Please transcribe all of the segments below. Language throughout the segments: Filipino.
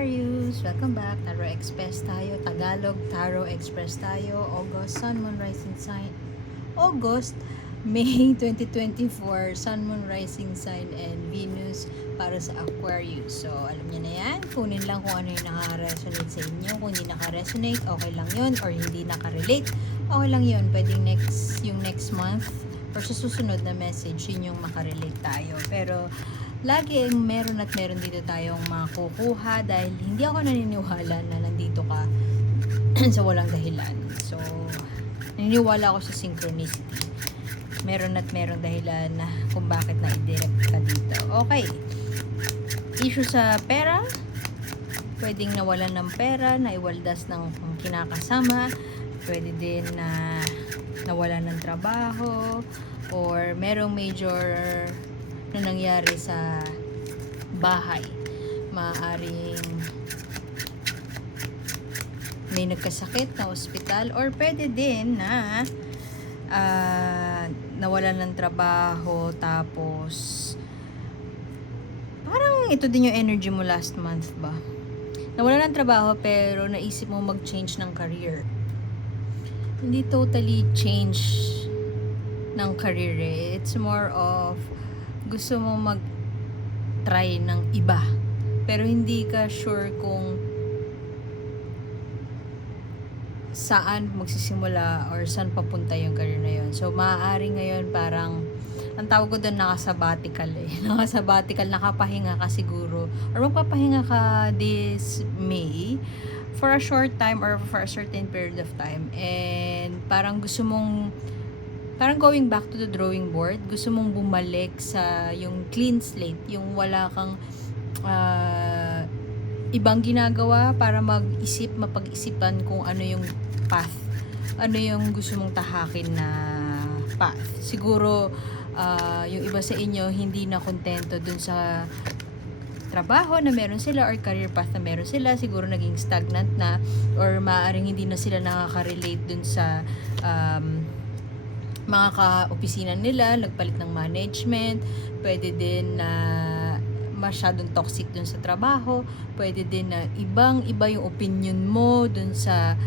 Aquarius! Welcome back. Tarot Express tayo. Tagalog Tarot Express tayo. August, Sun, Moon, Rising Sign. August, May 2024. Sun, Moon, Rising Sign, and Venus para sa Aquarius. So, alam niyo na yan. Kunin lang kung ano yung naka-resonate sa inyo. Kung hindi naka-resonate, okay lang yun. Or hindi naka-relate, okay lang yun. Pwedeng yung next month or sa susunod na message, yun yung makarelate tayo. Pero, lagi meron at meron dito tayong makukuha dahil hindi ako naniniwala na nandito ka sa walang dahilan. So, naniniwala ako sa synchronicity. Meron at meron dahilan na kung bakit na-direct ka dito. Okay. Issue sa pera. Pwedeng nawalan ng pera, naiwaldas ng kinakasama. Pwede din na nawalan ng trabaho or merong major na nangyari sa bahay. Maaring may nagkasakit na ospital or pwede din na nawalan ng trabaho tapos parang ito din yung energy mo last month ba? Nawalan ng trabaho pero naisip mo mag-change ng career. Hindi totally change ng career eh. It's more of gusto mo mag-try ng iba. Pero hindi ka sure kung saan magsisimula or saan papunta yung career na yun. So, maaari ngayon parang, ang tawag ko doon nakasabbatical eh. Nakasabbatical, nakapahinga ka siguro. Or magpapahinga ka this May for a short time or for a certain period of time. And parang gusto mong parang going back to the drawing board, gusto mong bumalik sa yung clean slate, yung wala kang ibang ginagawa para mapag-isipan kung ano yung path, ano yung gusto mong tahakin na path. Siguro, yung iba sa inyo hindi na kontento dun sa trabaho na meron sila or career path na meron sila, siguro naging stagnant na or maaaring hindi na sila nakaka-relate dun sa mga ka-opisina nila, nagpalit ng management, pwede din na masyadong toxic dun sa trabaho, pwede din na ibang-iba yung opinion mo dun sa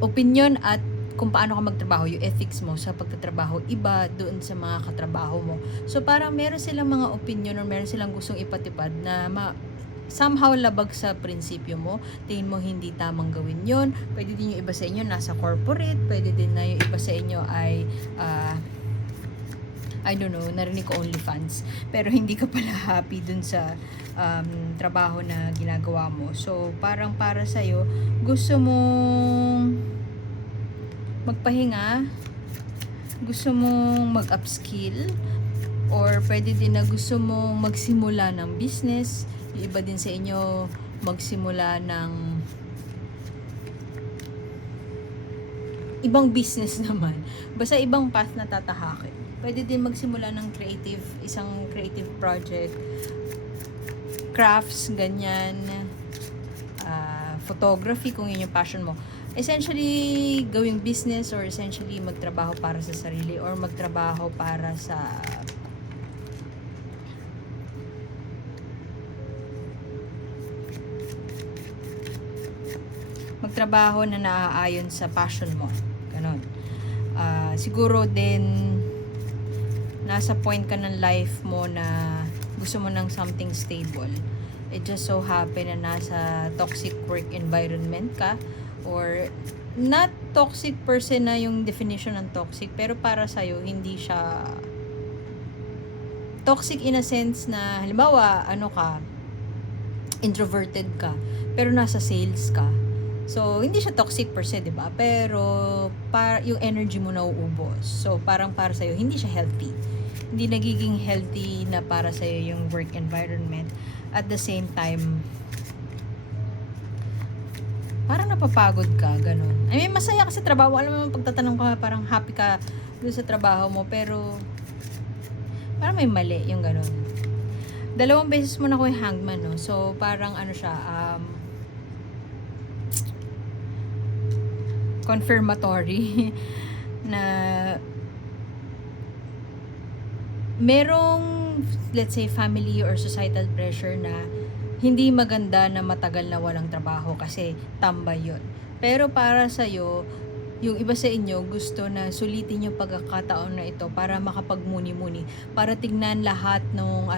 opinion at kung paano ka magtrabaho, yung ethics mo sa pagtatrabaho, iba doon sa mga katrabaho mo. So, parang meron silang mga opinion or meron silang gustong ipatupad na somehow labag sa prinsipyo mo, tingin mo hindi tamang gawin yon. Pwede din yung iba sa inyo nasa corporate, pwede din na yung iba sa inyo ay I don't know, narinig ko OnlyFans, pero hindi ka pala happy dun sa trabaho na ginagawa mo. So parang para sa'yo, gusto mong magpahinga, gusto mong mag-upskill, or pwede din na gusto mong magsimula ng business. Yung iba din sa inyo magsimula ng ibang business naman. Basta ibang path na tatahakin. Pwede din magsimula ng isang creative project, crafts, ganyan, photography kung yun yung passion mo. Essentially, gawing business or essentially magtrabaho para sa sarili or magtrabaho para sa magtrabaho na naaayon sa passion mo. Ganon. Siguro din nasa point ka ng life mo na gusto mo ng something stable. It just so happen na nasa toxic work environment ka or not toxic per se na yung definition ng toxic, pero para sa'yo hindi siya toxic in a sense na halimbawa introverted ka pero nasa sales ka. So, hindi siya toxic per se, di ba? Pero, yung energy mo nauubos. So, parang para sa'yo, hindi siya healthy. Hindi nagiging healthy na para sa'yo yung work environment. At the same time, parang napapagod ka, ganun. I mean, masaya ka sa trabaho. Alam mo, pagtatanong ka, parang happy ka doon sa trabaho mo. Pero, parang may mali yung ganun. 2 beses mo na ko yung hangman, no? So, parang siya, confirmatory na merong, let's say, family or societal pressure na hindi maganda na matagal na walang trabaho kasi tambay yun. Pero para sa'yo, yung iba sa inyo gusto na sulitin yung pagkakataon na ito para makapagmuni-muni, para tignan lahat ng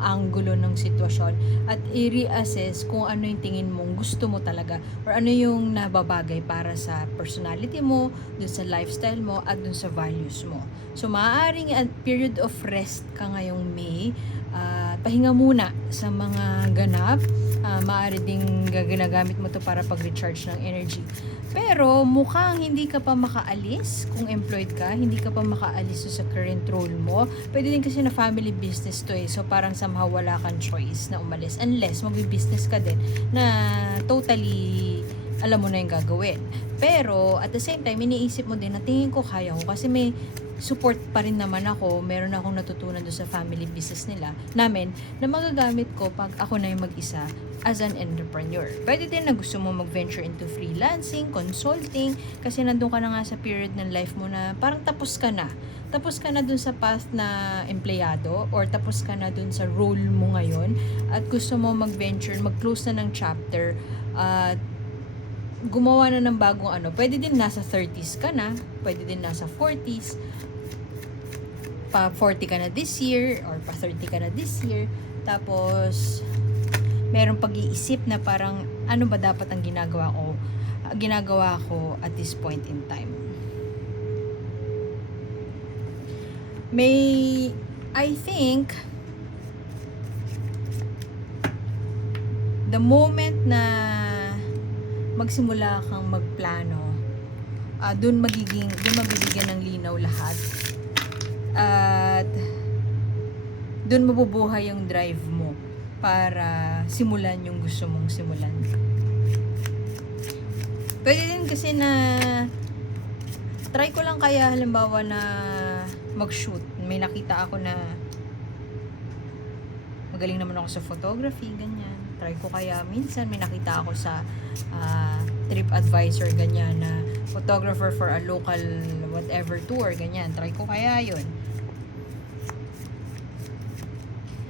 anggulo ng sitwasyon at i-reassess kung ano yung tingin mong gusto mo talaga or ano yung nababagay para sa personality mo, dun sa lifestyle mo at dun sa values mo. So maaaring period of rest ka ngayong May, pahinga muna sa mga ganap. Maaari ding ginagamit mo to para pag-recharge ng energy. Pero mukhang hindi ka pa makaalis kung employed ka, hindi ka pa makaalis sa current role mo. Pwede din kasi na family business to So parang somehow wala kang choice na umalis unless magbi-business ka din na totally alam mo na yung gagawin. Pero at the same time, iniisip mo din na tingin ko kaya ko kasi may support pa rin naman ako. Meron akong natutunan doon sa family business namin na magagamit ko pag ako na yung mag-isa as an entrepreneur. Pwede din na gusto mo mag-venture into freelancing, consulting, kasi nandun ka na nga sa period ng life mo na parang tapos ka na. Tapos ka na dun sa path na empleyado or tapos ka na dun sa role mo ngayon at gusto mo mag-venture, mag-close na ng chapter at gumawa na ng bagong Pwede din nasa 30s ka na, pwede din nasa 40s, pa 40 ka na this year or pa 30 ka na this year, tapos merong pag-iisip na parang ano ba dapat ang ginagawa ko at this point in time. I think the moment na magsimula kang magplano, dun mabibigyan ng linaw lahat at dun mabubuhay yung drive mo para simulan yung gusto mong simulan. Pwede din kasi na try ko lang kaya halimbawa na mag-shoot. May nakita ako na magaling naman ako sa photography, ganyan. Try ko kaya minsan may nakita ako sa TripAdvisor, ganyan, na photographer for a local whatever tour, ganyan. Try ko kaya yun.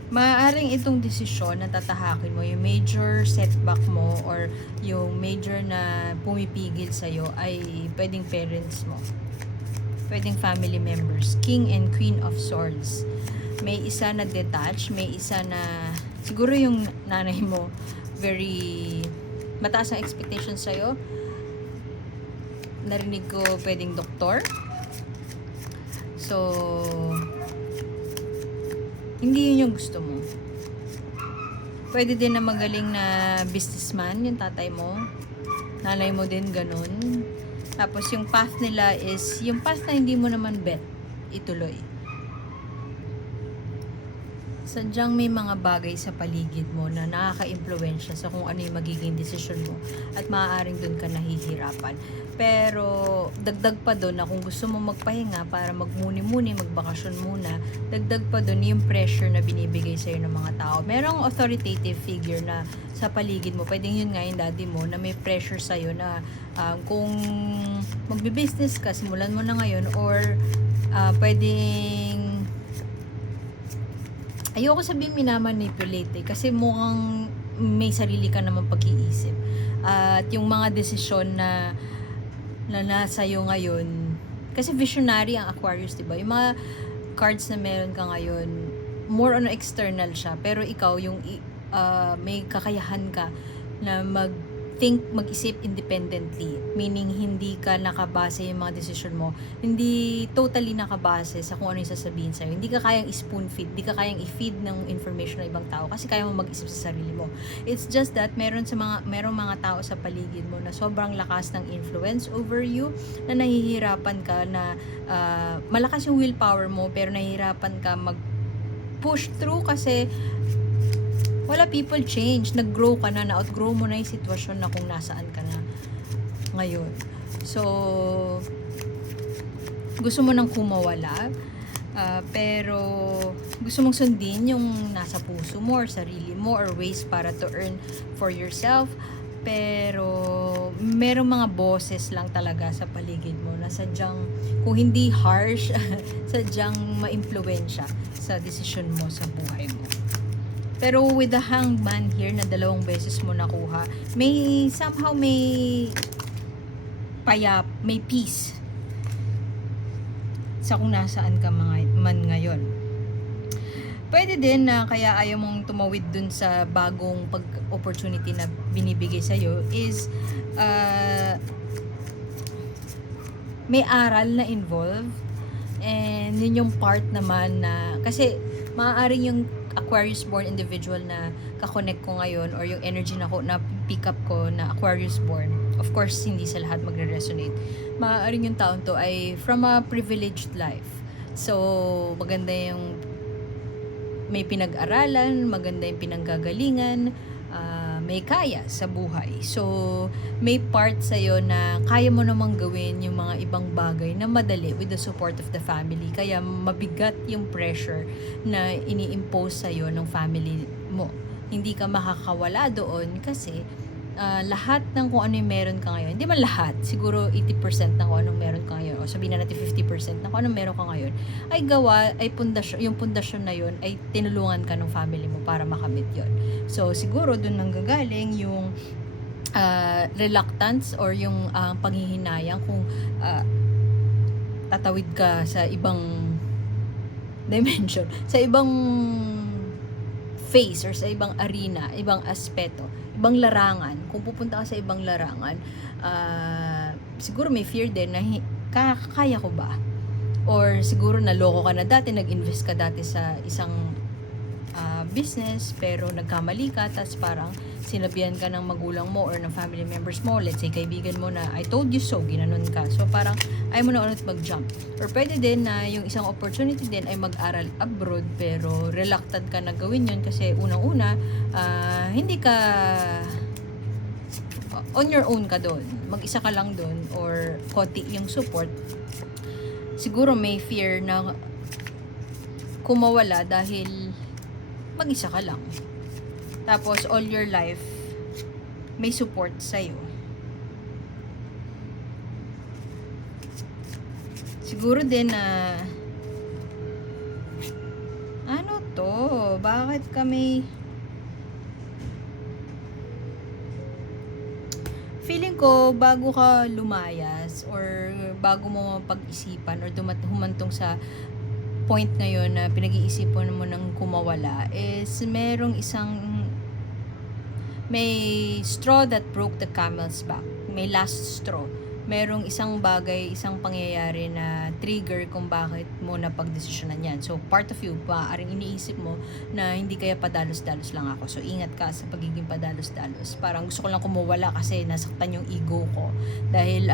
Maaaring itong desisyon na tatahakin mo, yung major setback mo or yung major na pumipigil sa'yo ay pwedeng parents mo, pwedeng family members, King and Queen of Swords. May isa na detached, may isa na siguro yung nanay mo very mataas ang expectation sa'yo. Narinig ko pwedeng doktor. So hindi yun yung gusto mo. Pwede din na magaling na businessman yung tatay mo, nanay mo din ganun. Tapos yung path nila is yung path na hindi mo naman bet ituloy. Sadyang may mga bagay sa paligid mo na nakaka-impluwensya sa kung ano yung magiging desisyon mo at maaaring doon ka nahihirapan. Pero dagdag pa doon na kung gusto mo magpahinga para magmuni-muni, magbakasyon muna, dagdag pa doon yung pressure na binibigay sa'yo ng mga tao. Merong authoritative figure na sa paligid mo, pwedeng yun nga yung daddy mo, na may pressure sa'yo na kung magbi-business ka, simulan mo na ngayon, or pwedeng ayoko sabihin minamanipulate kasi mukhang may sarili ka naman pag-iisip. At yung mga desisyon na nasa iyo ngayon, kasi visionary ang Aquarius, diba? Yung mga cards na meron ka ngayon, more on external siya. Pero ikaw, yung may kakayahan ka na mag-isip independently. Meaning, hindi ka nakabase yung mga decision mo. Hindi totally nakabase sa kung ano yung sasabihin sa'yo. Hindi ka kayang spoon feed. Hindi ka kayang i-feed ng information ng ibang tao kasi kaya mo mag-isip sa sarili mo. It's just that merong mga tao sa paligid mo na sobrang lakas ng influence over you, na nahihirapan ka na malakas yung willpower mo pero nahihirapan ka mag-push through kasi wala, people change. Nag-grow ka na, na-outgrow mo na yung sitwasyon na kung nasaan ka na ngayon. So, gusto mo nang kumawala, pero gusto mong sundin yung nasa puso mo or sarili mo or ways para to earn for yourself. Pero merong mga boses lang talaga sa paligid mo na sadyang, kung hindi harsh, sadyang ma-impluwensya sa desisyon mo sa buhay mo. Pero with the hangman here na 2 beses mo nakuha, may somehow may may peace sa kung nasaan ka man ngayon. Pwede din na kaya ayaw mong tumawid dun sa bagong opportunity na binibigay sa'yo is may aral na involved, and yun yung part naman na kasi maaaring yung Aquarius born individual na kakonect ko ngayon or yung energy na pick up ko na Aquarius born, of course hindi sa lahat magre-resonate. Maaaring yung taon to ay from a privileged life, so maganda yung may pinag-aralan, maganda yung pinanggagalingan, may kaya sa buhay. So, may part sa'yo na kaya mo namang gawin yung mga ibang bagay na madali with the support of the family. Kaya mabigat yung pressure na ini-impose sa'yo ng family mo. Hindi ka makakawala doon kasi lahat ng kung ano yung meron ka ngayon, hindi man lahat, siguro 80% ng kung anong meron ka ngayon, o sabihin na natin 50% ng kung anong meron ka ngayon, ay pundasyon, yung pundasyon na yun ay tinulungan ka ng family mo para makamit yun. So, siguro dun nanggagaling yung reluctance or yung panghihinayang kung tatawid ka sa ibang dimension, sa ibang phase or sa ibang arena, ibang aspeto, ibang larangan. Kung pupunta ka sa ibang larangan, siguro may fear din na kaya ko ba? Or siguro naloko ka na dati, nag-invest ka dati sa isang business, pero nagkamali ka, tas parang sinabihan ka ng magulang mo or ng family members mo, let's say kaibigan mo na I told you so, ginanon ka. So parang ayaw mo na ulit mag-jump. Or pwede din na yung isang opportunity din ay mag-aral abroad, pero reluctant ka na gawin yun kasi unang-una, hindi ka on your own ka doon. Mag-isa ka lang doon or konti yung support. Siguro may fear na kumawala dahil mag-isa ka lang. Tapos, all your life, may support sa'yo. Siguro din na, ano to? Bakit kami... Feeling ko, bago ka lumayas, or bago mo mapag-isipan, or humantong sa point ngayon na pinag-iisipan mo ng kumawala, is may straw that broke the camel's back. May last straw. Merong isang bagay, isang pangyayari na trigger kung bakit mo napag-desisyonan yan. So, part of you, maaaring iniisip mo na hindi kaya padalos-dalos lang ako. So, ingat ka sa pagiging padalos-dalos. Parang gusto ko lang kumawala kasi nasaktan yung ego ko. Dahil,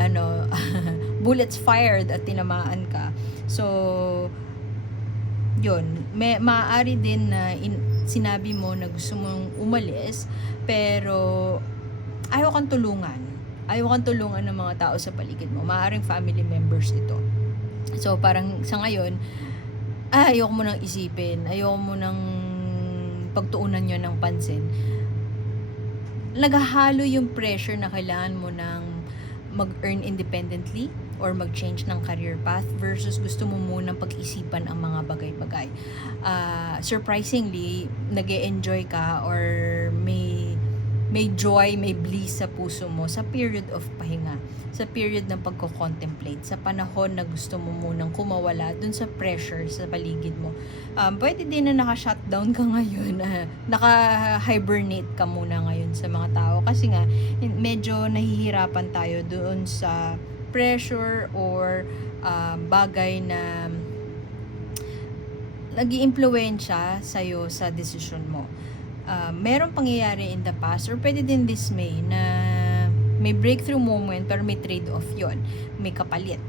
bullets fired at tinamaan ka. So, yun, maaari din na sinabi mo na gusto mong umalis, pero ayaw kang tulungan. Ayaw kang tulungan ng mga tao sa paligid mo. Maaaring family members ito. So, parang sa ngayon, ayaw mo nang isipin. Ayaw mo nang pagtuunan yun ng pansin. Naghahalo yung pressure na kailangan mo nang mag-earn independently or mag-change ng career path versus gusto mo munang pag-isipan ang mga bagay-bagay. Surprisingly, nag-e-enjoy ka or may joy, may bliss sa puso mo sa period of pahinga, sa period ng pagko-contemplate, sa panahon na gusto mo munang kumawala dun sa pressure sa paligid mo. Pwede din na naka-shutdown ka ngayon, naka-hibernate ka muna ngayon sa mga tao kasi nga medyo nahihirapan tayo doon sa pressure or bagay na nag-iimpluwensya sa'yo sa desisyon mo. Merong pangyayari in the past or pwede din this May na may breakthrough moment pero may trade-off yon, may kapalit.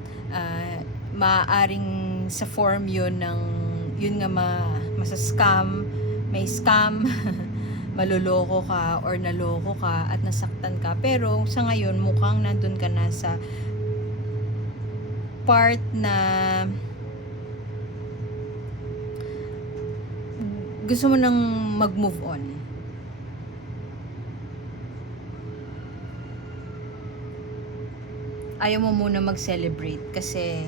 Maaaring sa form yon ng yun nga masa-scam, may scam, maluloko ka or naloko ka at nasaktan ka, pero sa ngayon mukhang nandun ka na sa part na gusto mo nang mag-move on. Ayaw mo muna mag-celebrate kasi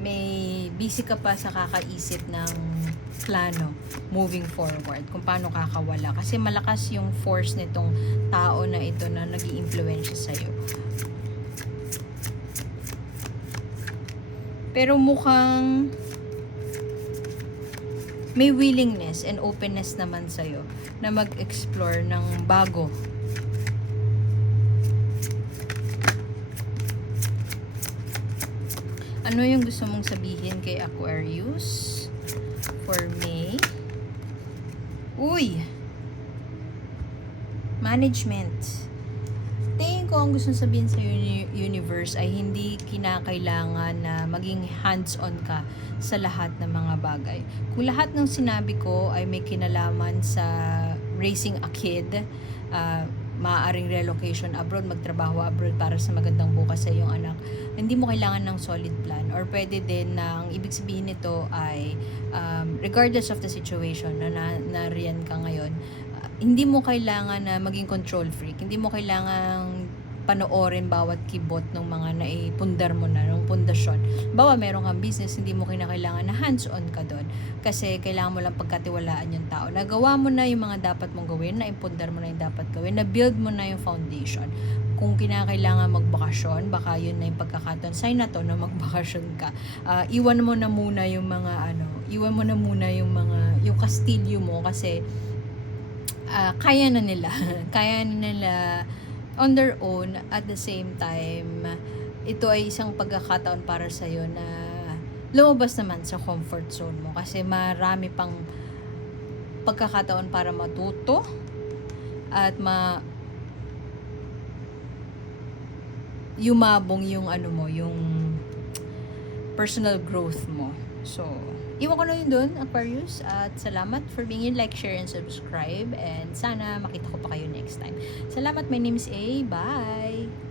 may busy ka pa sa kakaisip ng plano moving forward, kung paano kakawala. Kasi malakas yung force nitong tao na ito na nag-i-impluwensya sa'yo. Pero mukhang may willingness and openness naman sa'yo na mag-explore ng bago. Ano yung gusto mong sabihin kay Aquarius for May? Uy! Management. Tingin ko ang gusto sabihin sa universe ay hindi kinakailangan na maging hands-on ka sa lahat ng mga bagay. Kung lahat ng sinabi ko ay may kinalaman sa raising a kid, maaaring relocation abroad, magtrabaho abroad para sa magandang bukas sa iyong anak, hindi mo kailangan ng solid plan. Or pwede din na ang ibig sabihin nito ay regardless of the situation na nariyan ka ngayon, hindi mo kailangan na maging control freak. Hindi mo kailangan panoorin bawat kibot ng mga naipundar mo na, ng pundasyon. Bawa meron kang business, hindi mo kinakailangan na hands-on ka doon. Kasi kailangan mo lang pagkatiwalaan yung tao. Nagawa mo na yung mga dapat mong gawin, naimpundar mo na yung dapat gawin, na-build mo na yung foundation. Kung kinakailangan magbakasyon, baka yun na yung pagkakataon. Sign na to na magbakasyon ka. Iwan mo na muna yung mga yung kastilyo mo kasi kaya na nila on their own. At the same time, ito ay isang pagkakataon para sa'yo na lumabas naman sa comfort zone mo kasi marami pang pagkakataon para matuto at yumabong yung yung personal growth mo. So, iwan ko na yun dun, Aquarius. At salamat for being here. Like, share, and subscribe. And sana makita ko pa kayo next time. Salamat. My name is A. Bye!